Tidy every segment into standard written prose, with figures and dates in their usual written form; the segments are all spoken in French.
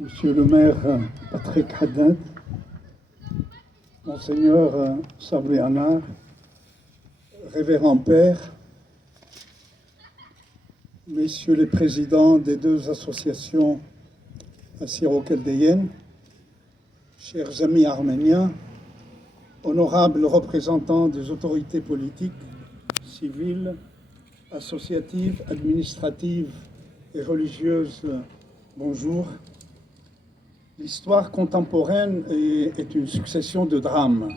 Monsieur le maire Patrick Haddad, Monseigneur Sabri Anar, Révérend Père, Messieurs les présidents des deux associations assyro-chaldéennes, chers amis arméniens, honorables représentants des autorités politiques, civiles, associatives, administratives et religieuses, bonjour. L'histoire contemporaine est une succession de drames.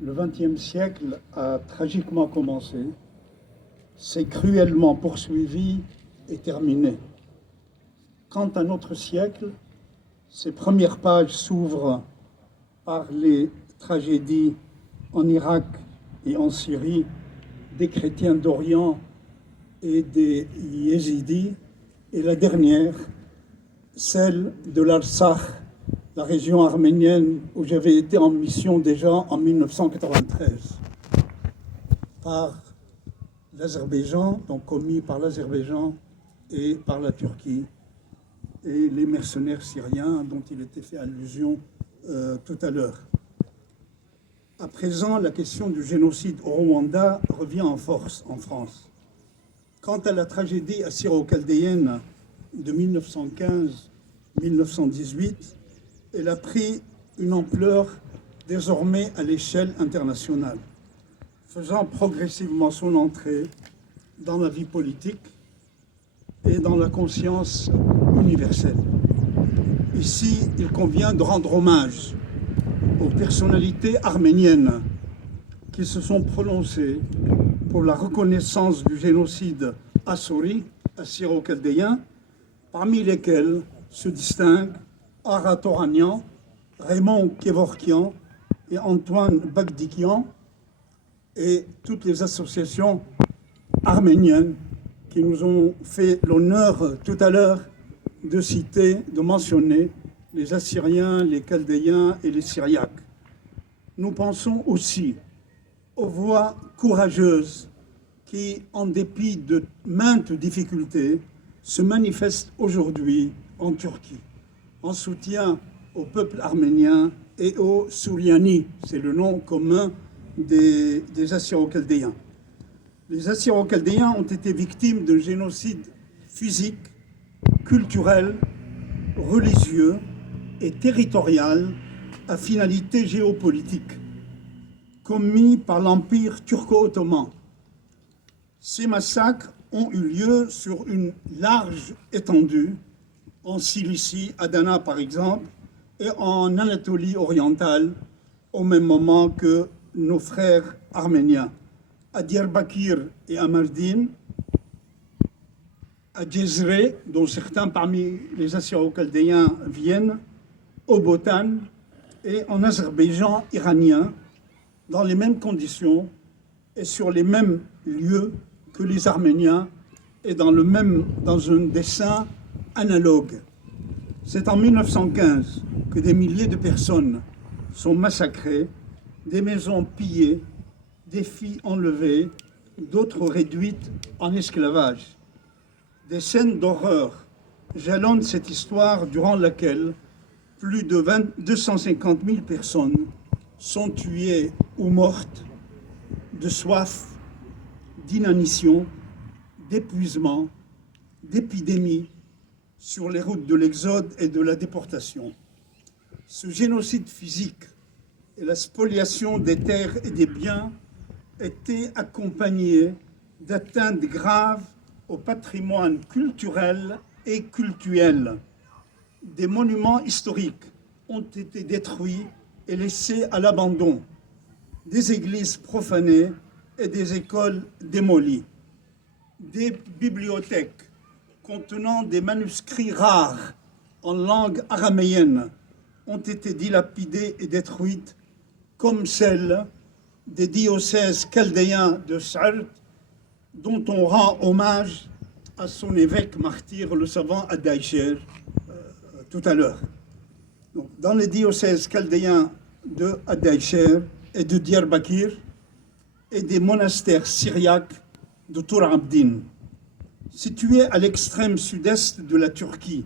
Le XXe siècle a tragiquement commencé, s'est cruellement poursuivi et terminé. Quant à notre siècle, ses premières pages s'ouvrent par les tragédies en Irak et en Syrie des chrétiens d'Orient et des Yézidis, et la dernière, celle de l'Artsakh, la région arménienne où j'avais été en mission déjà en 1993, par l'Azerbaïdjan, donc commis par l'Azerbaïdjan et par la Turquie, et les mercenaires syriens dont il était fait allusion tout à l'heure. À présent, la question du génocide au Rwanda revient en force en France. Quant à la tragédie assyro-chaldéenne de 1915-1918, elle a pris une ampleur désormais à l'échelle internationale, faisant progressivement son entrée dans la vie politique et dans la conscience universelle. Ici, il convient de rendre hommage aux personnalités arméniennes qui se sont prononcées pour la reconnaissance du génocide assyro-chaldéen, parmi lesquels se distinguent Ara Toranian, Raymond Kevorkian et Antoine Bagdikian, et toutes les associations arméniennes qui nous ont fait l'honneur tout à l'heure de citer, de mentionner les Assyriens, les Chaldéens et les Syriaques. Nous pensons aussi aux voix courageuses qui, en dépit de maintes difficultés, se manifestent aujourd'hui en Turquie, en soutien au peuple arménien et aux Souriani, c'est le nom commun des Assyro-Chaldéens. Les Assyro-Chaldéens ont été victimes d'un génocide physique, culturel, religieux et territorial à finalité géopolitique, commis par l'Empire turco-ottoman. Ces massacres ont eu lieu sur une large étendue, en Cilicie, Adana par exemple, et en Anatolie orientale, au même moment que nos frères arméniens, à Diyarbakir et à Mardin, à Jezre, dont certains parmi les Assyro-Chaldéens viennent, au Botan et en Azerbaïdjan iranien, dans les mêmes conditions et sur les mêmes lieux que les Arméniens et dans un dessin analogue. C'est en 1915 que des milliers de personnes sont massacrées, des maisons pillées, des filles enlevées, d'autres réduites en esclavage. Des scènes d'horreur jalonnent cette histoire durant laquelle plus de 250 000 personnes sont tuées ou mortes de soif, d'inanition, d'épuisement, d'épidémie sur les routes de l'exode et de la déportation. Ce génocide physique et la spoliation des terres et des biens étaient accompagnés d'atteintes graves au patrimoine culturel et cultuel. Des monuments historiques ont été détruits et laissés à l'abandon, des églises profanées et des écoles démolies. Des bibliothèques contenant des manuscrits rares en langue araméenne ont été dilapidées et détruites, comme celle des diocèses chaldéens de Sart, dont on rend hommage à son évêque martyr, le savant Addaïcher, tout à l'heure. Dans les diocèses chaldéens de Addaïcher et de Diyarbakir et des monastères syriaques de Tur Abdin. Situés à l'extrême sud-est de la Turquie,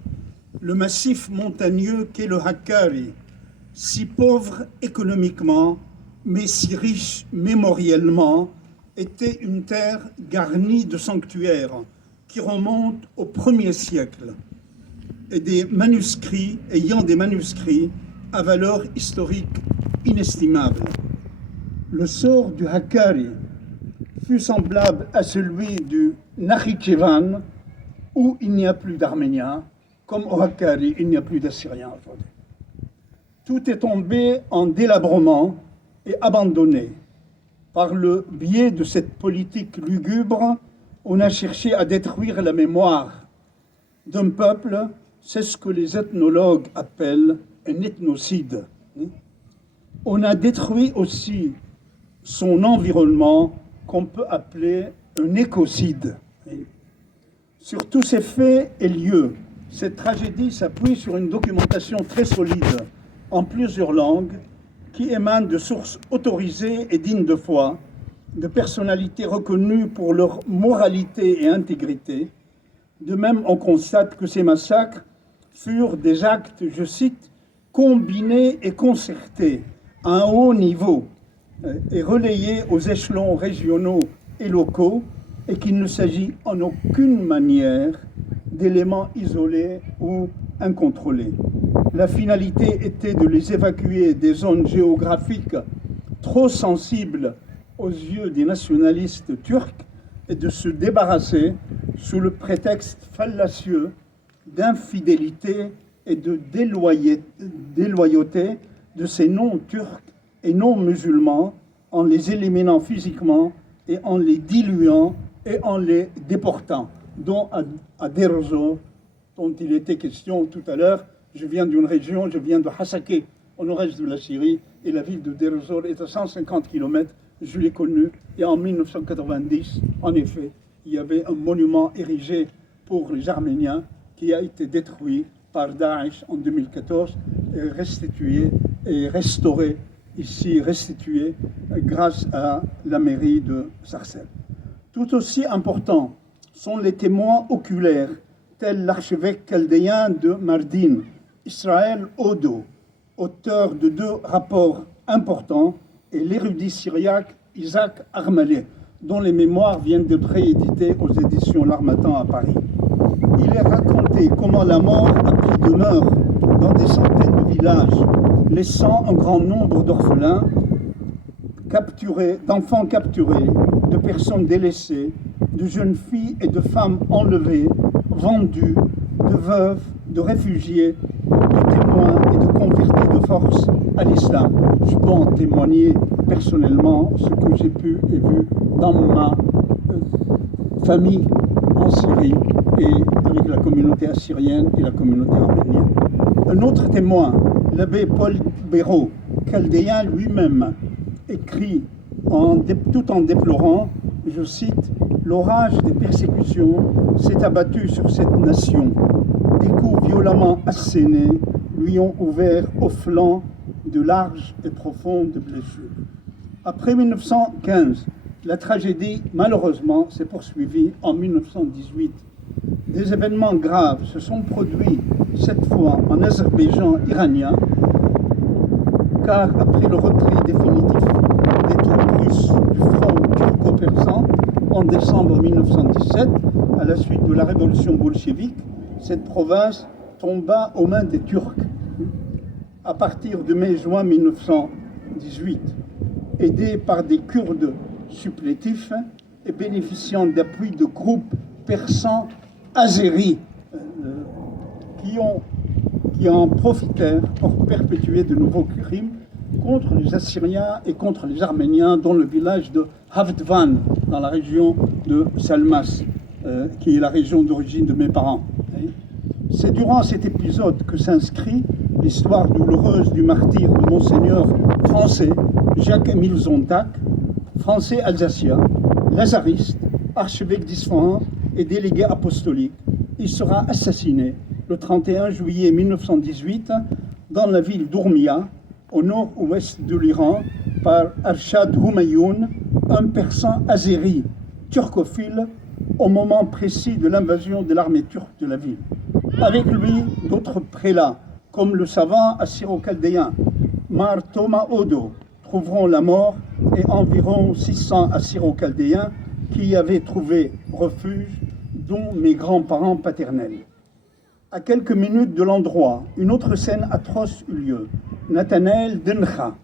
le massif montagneux qu'est le Hakkari, si pauvre économiquement, mais si riche mémoriellement, était une terre garnie de sanctuaires qui remontent au 1er siècle et des manuscrits à valeur historique inestimable. Le sort du Hakkari fut semblable à celui du Nakhichevan, où il n'y a plus d'Arméniens, comme au Hakkari, il n'y a plus d'Assyriens aujourd'hui. Tout est tombé en délabrement et abandonné. Par le biais de cette politique lugubre, on a cherché à détruire la mémoire d'un peuple. C'est ce que les ethnologues appellent un ethnocide. On a détruit aussi son environnement, qu'on peut appeler un écocide. Sur tous ces faits et lieux, cette tragédie s'appuie sur une documentation très solide, en plusieurs langues, qui émane de sources autorisées et dignes de foi, de personnalités reconnues pour leur moralité et intégrité. De même, on constate que ces massacres furent des actes, je cite, combinés et concertés à un haut niveau et relayés aux échelons régionaux et locaux, et qu'il ne s'agit en aucune manière d'éléments isolés ou incontrôlés. La finalité était de les évacuer des zones géographiques trop sensibles aux yeux des nationalistes turcs et de se débarrasser, sous le prétexte fallacieux d'infidélité et de déloyauté, de ces non-turcs et non-musulmans, en les éliminant physiquement et en les diluant et en les déportant, dont à Deir ez-Zor, dont il était question tout à l'heure. Je viens d'une région, je viens de Hasakeh, au nord-est de la Syrie, et la ville de Deir ez-Zor est à 150 km. Je l'ai connue, et en 1990, en effet, il y avait un monument érigé pour les Arméniens qui a été détruit par Daesh en 2014 et restitué et restauré ici, restitué grâce à la mairie de Sarcelles. Tout aussi importants sont les témoins oculaires, tels l'archevêque chaldéen de Mardin, Israël Odo, auteur de 2 rapports importants, et l'érudit syriaque Isaac Armaleh, dont les mémoires viennent d'être rééditées aux éditions L'Harmattan à Paris. Il est raconté comment la mort a pris demeure dans des centaines de villages, laissant un grand nombre d'orphelins capturés, d'enfants capturés, de personnes délaissées, de jeunes filles et de femmes enlevées, vendues, de veuves, de réfugiés, de témoins et de convertis de force à l'islam. Je peux en témoigner personnellement ce que j'ai pu et vu dans ma famille en Syrie et avec la communauté assyrienne et la communauté arménienne. Un autre témoin, l'abbé Paul Béraud, chaldéen lui-même, écrit tout en déplorant, je cite, « L'orage des persécutions s'est abattu sur cette nation. Des coups violemment assénés lui ont ouvert au flanc de larges et profondes blessures. » Après 1915, la tragédie, malheureusement, s'est poursuivie en 1918. Des événements graves se sont produits, cette fois en Azerbaïdjan iranien, car après le retrait définitif des troupes russes du front turco-persan en décembre 1917, à la suite de la révolution bolchevique, cette province tomba aux mains des Turcs. À partir de mai-juin 1918, aidés par des Kurdes supplétifs et bénéficiant d'appui de groupes persans azéris qui en profitèrent pour perpétuer de nouveaux crimes contre les Assyriens et contre les Arméniens, dont le village de Havdvan, dans la région de Salmas, qui est la région d'origine de mes parents. C'est durant cet épisode que s'inscrit l'histoire douloureuse du martyre de Monseigneur français Jacques-Émile Zontac, français alsacien, lazariste, archevêque d'Isfahan et délégué apostolique. Il sera assassiné le 31 juillet 1918 dans la ville d'Ourmia, au nord-ouest de l'Iran, par Arshad Humayoun, un persan azéri turcophile, au moment précis de l'invasion de l'armée turque de la ville. Avec lui, d'autres prélats, comme le savant assyro-chaldéen Mar Thomas Odo, trouveront la mort et environ 600 assyro-chaldéens qui y avaient trouvé refuge, dont mes grands-parents paternels. À quelques minutes de l'endroit, une autre scène atroce eut lieu. Nathanaël Dencha,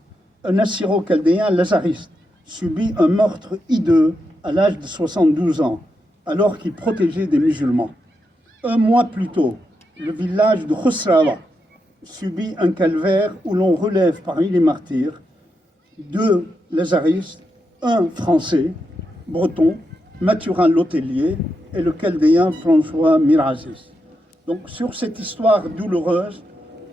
un assyro-chaldéen lazariste, subit un meurtre hideux à l'âge de 72 ans, alors qu'il protégeait des musulmans. Un mois plus tôt, le village de Khosrawa subit un calvaire où l'on relève parmi les martyrs deux lazaristes, un français, breton, Mathurin Letellier, et le chaldéen François Mirazis. Donc sur cette histoire douloureuse,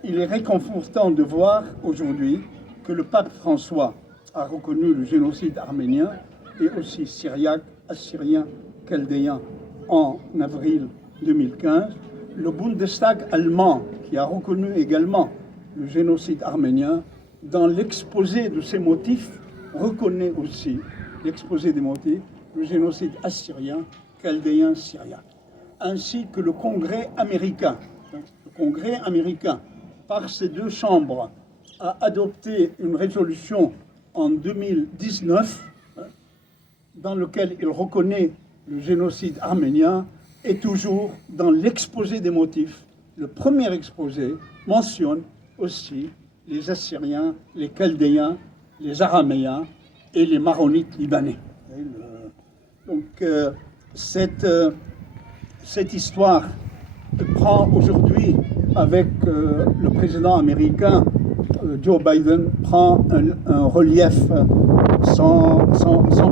il est réconfortant de voir aujourd'hui que le pape François a reconnu le génocide arménien et aussi syriaque, assyrien, chaldéen en avril 2015. Le Bundestag allemand, qui a reconnu également le génocide arménien, dans l'exposé de ses motifs, reconnaît aussi l'exposé des motifs, le génocide assyrien, chaldéen, syrien. Ainsi que le Congrès américain. Le Congrès américain, par ses deux chambres, a adopté une résolution en 2019 dans laquelle il reconnaît le génocide arménien et toujours dans l'exposé des motifs. Le premier exposé mentionne aussi les Assyriens, les Chaldéens, les Araméens et les Maronites libanais. Donc cette histoire prend aujourd'hui, avec le président américain Joe Biden, prend un relief sans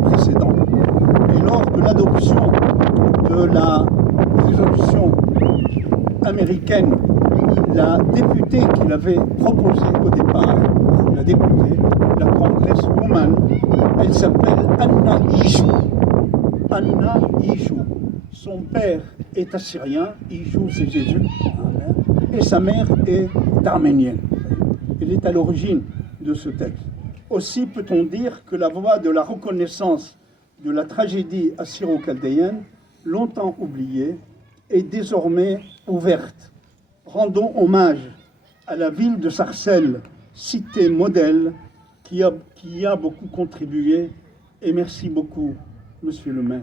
précédent. Et lors de l'adoption de la résolution américaine, la députée qu'il avait proposée au départ, la députée, la congresswoman, elle s'appelle Anna Ijou. Anna Ijou. Son père est assyrien, Ijou c'est Jésus, et sa mère est arménienne. Elle est à l'origine de ce texte. Aussi peut-on dire que la voie de la reconnaissance de la tragédie assyro-chaldéenne, longtemps oubliée, est désormais ouverte. Rendons hommage à la ville de Sarcelles, cité modèle, qui a beaucoup contribué. Et merci beaucoup, monsieur le maire.